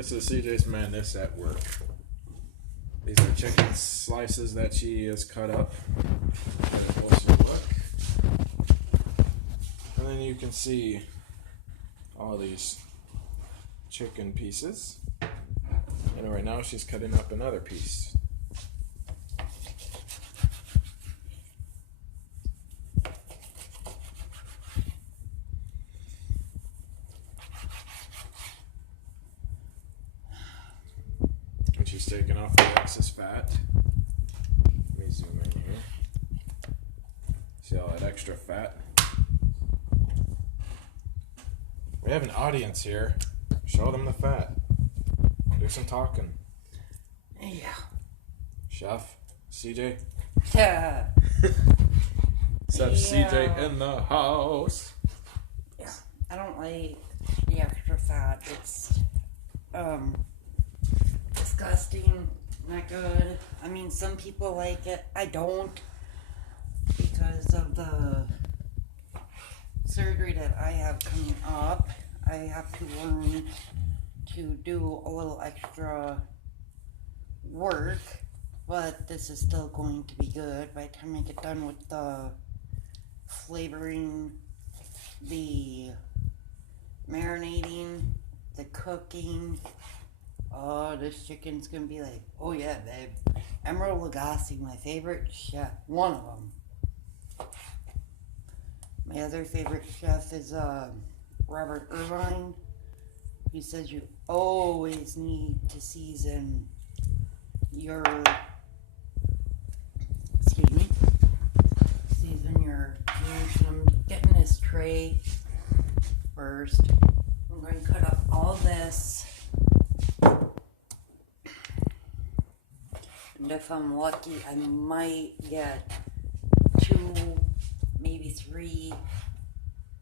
This is CJ's madness at work. These are chicken slices that she has cut up. Get a closer look. And then you can see all these chicken pieces. And right now she's cutting up another piece. And she's taking off the excess fat. Let me zoom in here. See all that extra fat? We have an audience here. Show them the fat. Do some talking. Yeah. Chef, CJ. Yeah. Chef CJ in the house. Yeah. I don't like the extra fat. It's disgusting. Not good. I mean, some people like it. I don't, because of the surgery that I have coming up. I have to learn to do a little extra work, but this is still going to be good by the time I get done with the flavoring, the marinating, the cooking. Oh, this chicken's gonna be like, oh yeah, babe. Emerald Lagasse, my favorite chef, one of them. My other favorite chef is Robert Irvine. He says you always need to season your, season your meat. I'm getting this tray first. I'm going to cut up all this. And if I'm lucky, I might get 2, maybe 3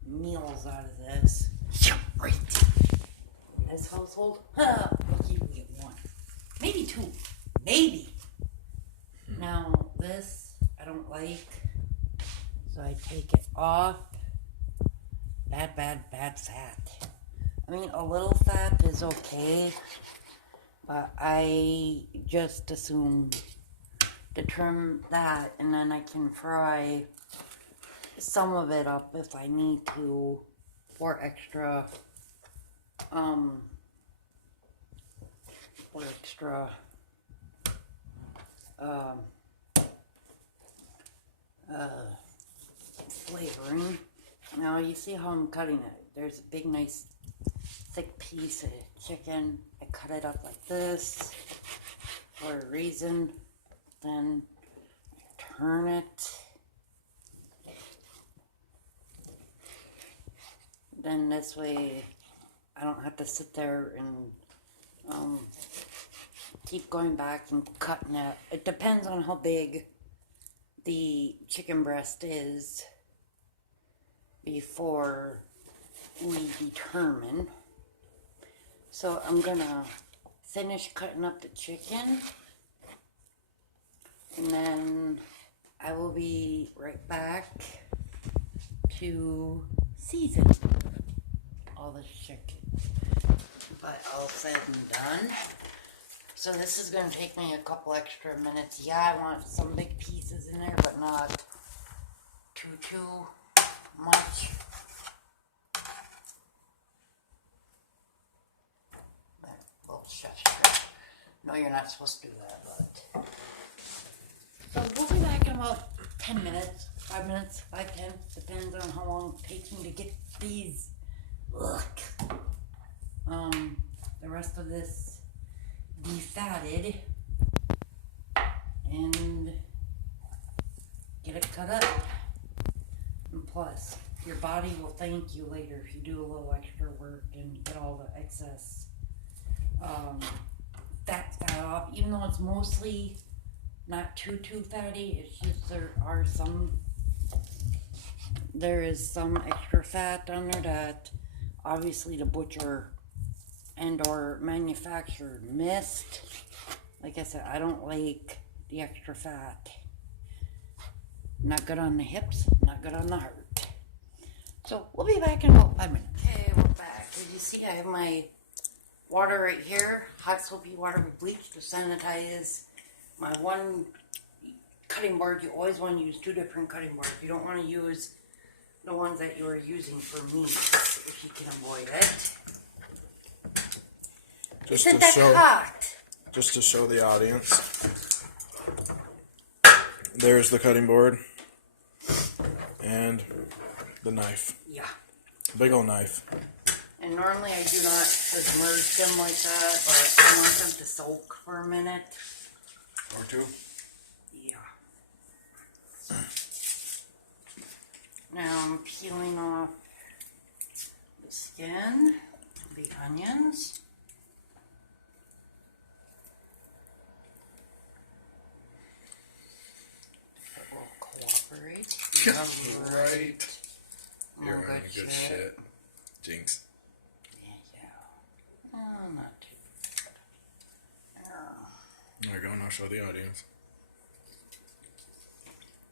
meals out of this. Right. In this household, lucky we get 1. Maybe 2. Maybe. Now, this I don't like. So I take it off. Bad fat. I mean, a little fat is okay. But I just assume to trim that, and then I can fry some of it up if I need to for extra flavoring. Now you see how I'm cutting it. There's a big nice thick piece of chicken. I cut it up like this for a reason. Then I turn it. Then this way I don't have to sit there and keep going back and cutting it. It depends on how big the chicken breast is before we determine. So I'm gonna finish cutting up the chicken, and then I will be right back to season all the chicken. But all said and done. So this is gonna take me a couple extra minutes. Yeah, I want some big pieces in there, but not too much. No, you're not supposed to do that, but. So we'll be back in about 10 minutes, 5 minutes, 5, 10, depends on how long it takes me to get these, the rest of this defatted and get it cut up. And plus, your body will thank you later if you do a little extra work and get all the excess fat off, even though it's mostly not too fatty. It's just there is some extra fat on there that obviously the butcher and or manufacturer missed. Like I said, I don't like the extra fat. Not good on the hips, not good on the heart. So we'll be back in about 5 minutes. Okay, we're back. As you see, I have my water right here, hot soapy water with bleach to sanitize my one cutting board. You always want to use 2 different cutting boards. You don't want to use the ones that you are using for meat if you can avoid it. Isn't that hot? Just to show the audience, there's the cutting board and the knife. Yeah. Big old knife. And normally I do not submerge them like that, but I want them to soak for a minute. Or 2. Yeah. Now I'm peeling off the skin, the onions. It will cooperate. Right. You're on good shit. Jinx. Yeah. Oh, not too bad. There you go, now show the audience.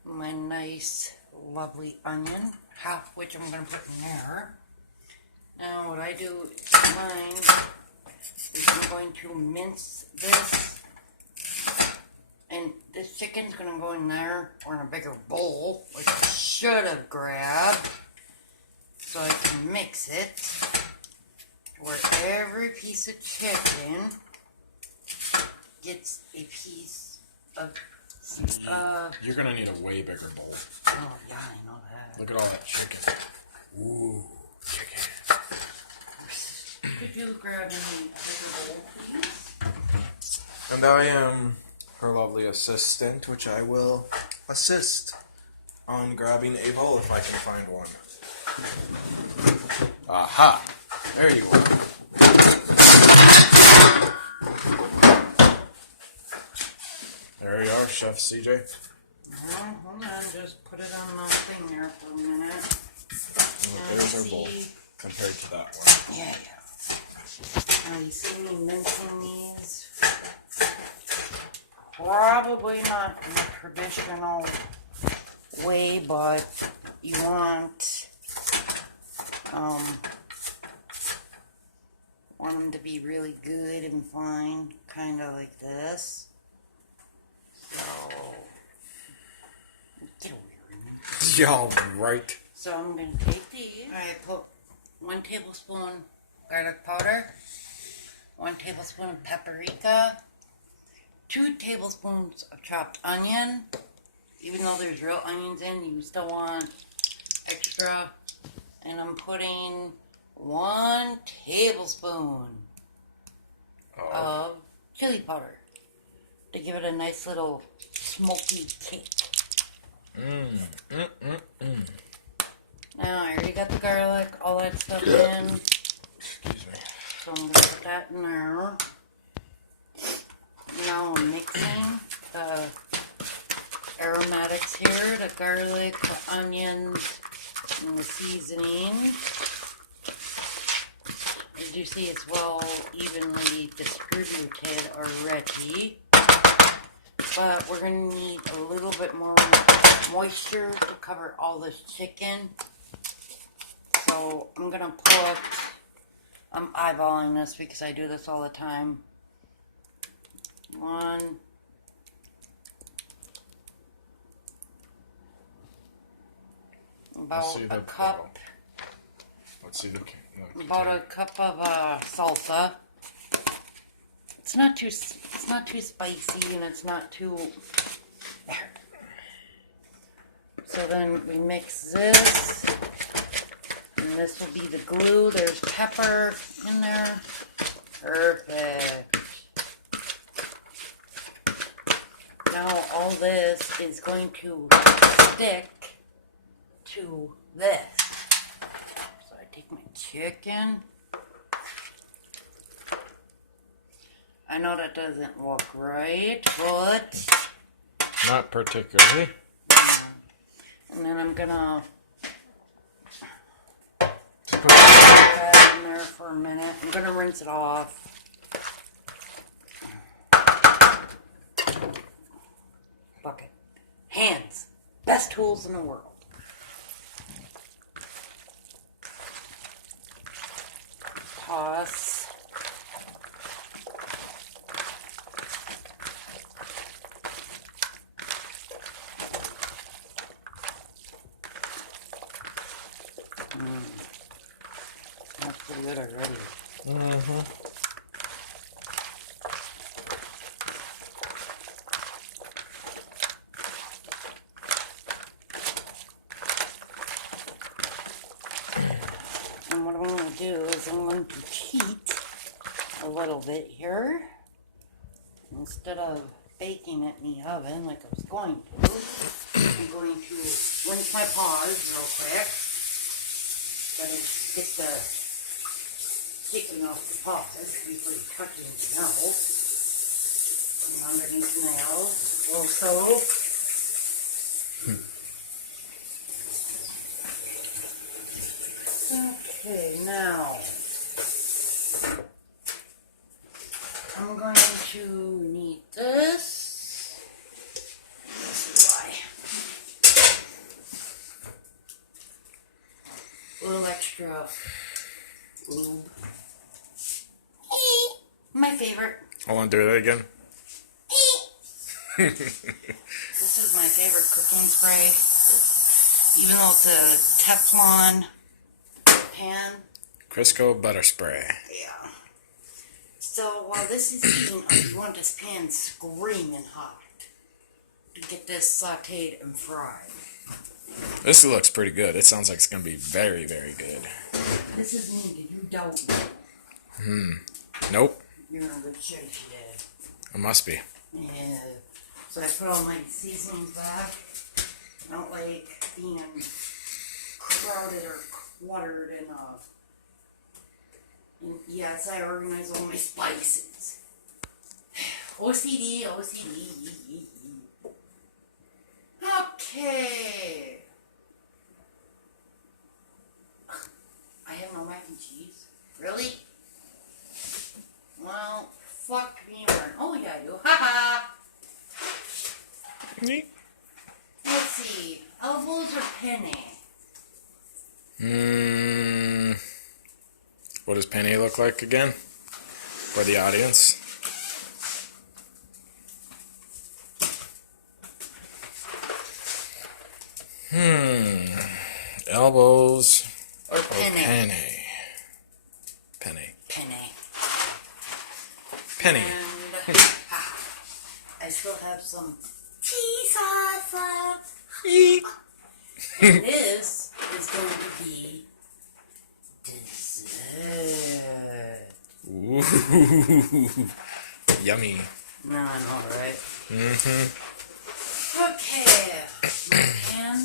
My nice, lovely onion, half which I'm going to put in there. Now what I do in mine is I'm going to mince this, and this chicken's going to go in there or in a bigger bowl, which I should have grabbed, so I can mix it where every piece of chicken gets a piece of You're gonna need a way bigger bowl. oh yeah, I know that. Look at all that chicken. Ooh, chicken. Could you grab me a bigger bowl, please? And I am her lovely assistant, which I will assist on grabbing a bowl if I can find one. Aha! There you are. There you are, Chef CJ. Hold on, just put it on the thing there for a minute. There's our bowl compared to that one. Yeah. Now you see me mincing these. Probably not in the traditional way, but you want them to be really good and fine, kind of like this. So, get over here. Y'all right. So I'm going to take these. Alright, put 1 tablespoon garlic powder, 1 tablespoon of paprika, 2 tablespoons of chopped onion. Even though there's real onions in, you still want extra. And I'm putting 1 tablespoon of chili powder to give it a nice little smoky kick. Now I already got the garlic, all that stuff in. Excuse me. So I'm going to put that in there. Now I'm mixing the aromatics here, the garlic, the onions, and the seasoning. As you see, it's well evenly distributed already. But we're going to need a little bit more moisture to cover all this chicken. So I'm going to put, I'm eyeballing this because I do this all the time. 1, about a cup. Let's see the About a cup of salsa. It's not too spicy and it's not too. So then we mix this, and this will be the glue. There's pepper in there. Perfect. Now all this is going to stick to this. So I take my chicken. I know that doesn't look right, but not particularly. And then I'm gonna put that in there for a minute. I'm gonna rinse it off. Bucket. Hands. Best tools in the world. Toss pretty good already. Mm-hmm. And what I'm going to do is I'm going to cheat a little bit here. Instead of baking it in the oven like I was going to, I'm going to rinse my paws real quick. Gotta get the sticking off the paws before you touch anything else. And underneath the nails, a little soap. Okay, now I'm going to need this. A little extra lube. My favorite. I want to do that again. This is my favorite cooking spray. Even though it's a Teflon pan. Crisco butter spray. Yeah. So while this is heating up, you want this pan screaming hot to get this sauteed and fried. This looks pretty good. It sounds like it's going to be very, very good. This is needed. You don't. Nope. You're in a good shape today. It must be. Yeah. So I put all my seasonings back. I don't like being crowded or cluttered and yes, I organize all my spices. OCD. Okay. I have no mac and cheese. Really? Well, fuck me. Oh yeah, I do. Haha. Neat. Let's see. Elbows or penne? What does Penne look like again? For the audience. Elbows Or penne? Penne. Penne. Penny. And I still have some tea sauce left. And this is going to be dessert. Ooh. Yummy. No, I know, right? Mm-hmm. Okay. My pan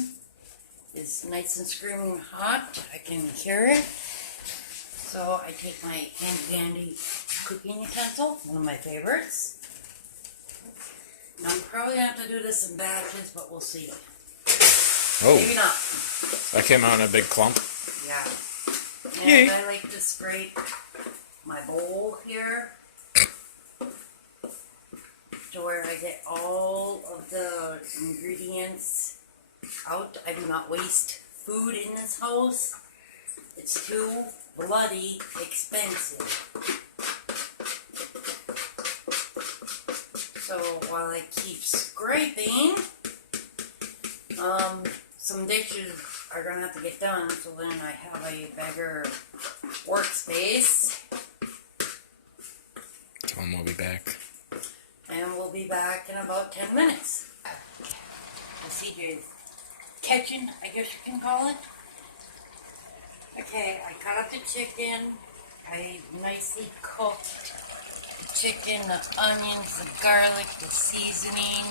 is nice and screaming hot. I can hear it. So I take my handy dandy cooking utensil, one of my favorites. Now I'm probably going to have to do this in batches, but we'll see. Oh, Maybe not. that came out in a big clump. Yeah. And Yay. I like to scrape my bowl here to where I get all of the ingredients out. I do not waste food in this house. It's too bloody expensive. So while I keep scraping, some dishes are going to have to get done, so then I have a bigger workspace. Tell them we'll be back. And we'll be back in about 10 minutes. The CJ's catching, I guess you can call it. Okay, I cut up the chicken. I nicely cooked the chicken, the onions, the garlic, the seasoning.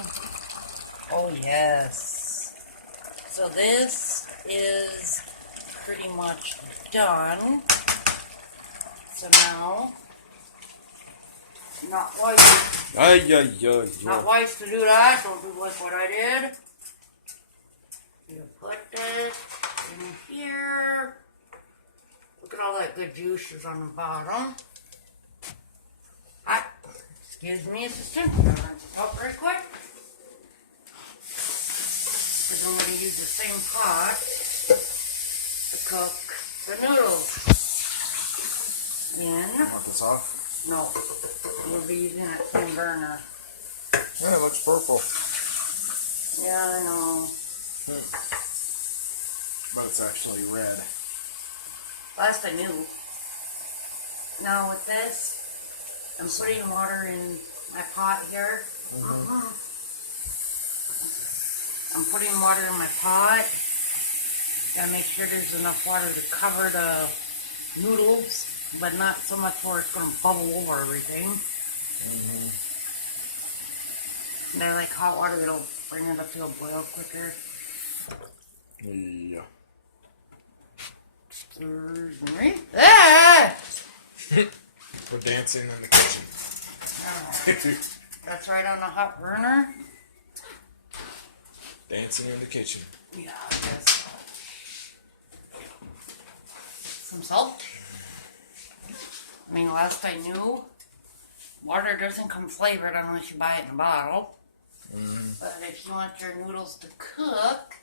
Oh yes. So this is pretty much done. So now, not wise. Not wise to do that. Don't do like what I did. You put this in here. Look at all that good juices on the bottom. Excuse me, assistant. I'm going to rinse it out very quick. Because I'm going to use the same pot to cook the noodles. And Mark this off. no, we'll be using that same burner. Yeah, it looks purple. Yeah, I know. But it's actually red. Last I knew. Now with this, I'm putting water in my pot here. I'm putting water in my pot. Gotta make sure there's enough water to cover the noodles, but not so much where it's gonna bubble over everything. And I like hot water that'll bring it up to a boil quicker. Yeah. Ah! We're dancing in the kitchen. That's right on the hot burner. Dancing in the kitchen. Yeah, I guess. Some salt. I mean, last I knew, water doesn't come flavored unless you buy it in a bottle. But if you want your noodles to cook,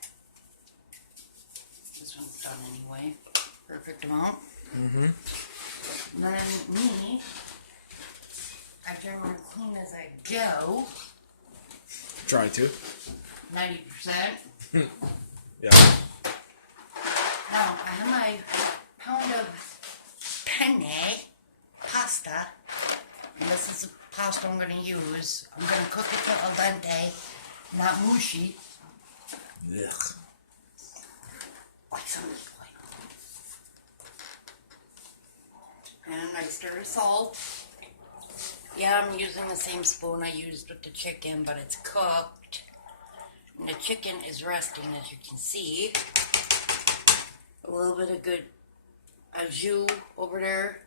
this one's done anyway. Perfect amount. And then me, I generally clean as I go. Try to. 90%. Yeah. Now, I have my pound of penne pasta. And this is the pasta I'm going to use. I'm going to cook it to al dente, not mushy. Ugh. Like something like. And I stir of salt. Yeah, I'm using the same spoon I used with the chicken, but it's cooked. And the chicken is resting, as you can see. A little bit of good au jus over there.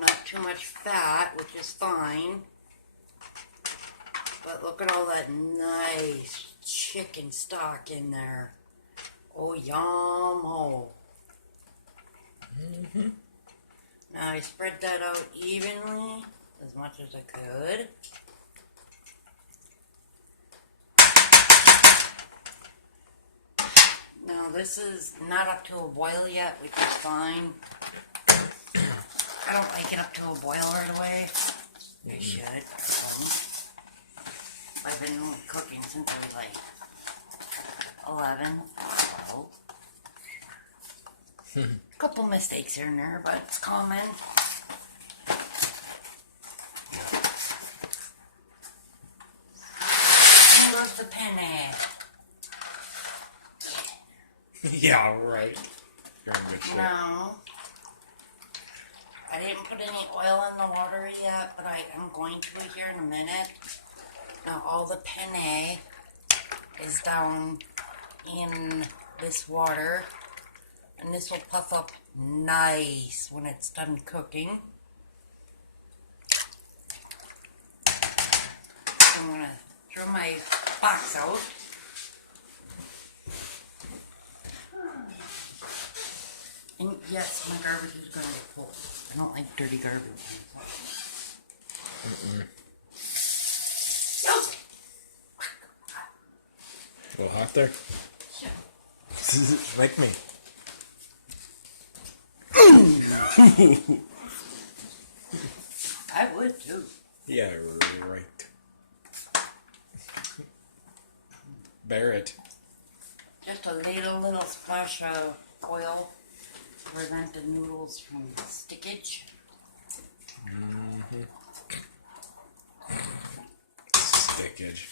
Not too much fat, which is fine. But look at all that nice chicken stock in there. Oh, yum-ho. Now I spread that out evenly, as much as I could. Now this is not up to a boil yet, which is fine. I don't like it up to a boil right away. I should. I've been cooking since I was like 11. So. A couple mistakes here and there, but it's common. Here goes the penne. Yeah, right. You're in good shape. Now, I didn't put any oil in the water yet, but I am going to here in a minute. Now all the penne is down in this water, and this will puff up nice when it's done cooking. I'm going to throw my box out. And yes, my garbage is going to get full. I don't like dirty garbage. A little hot there? Yeah. Like me. I would too. Yeah, right. Bear it. Just a little splash of oil to prevent the noodles from stickage. Stickage.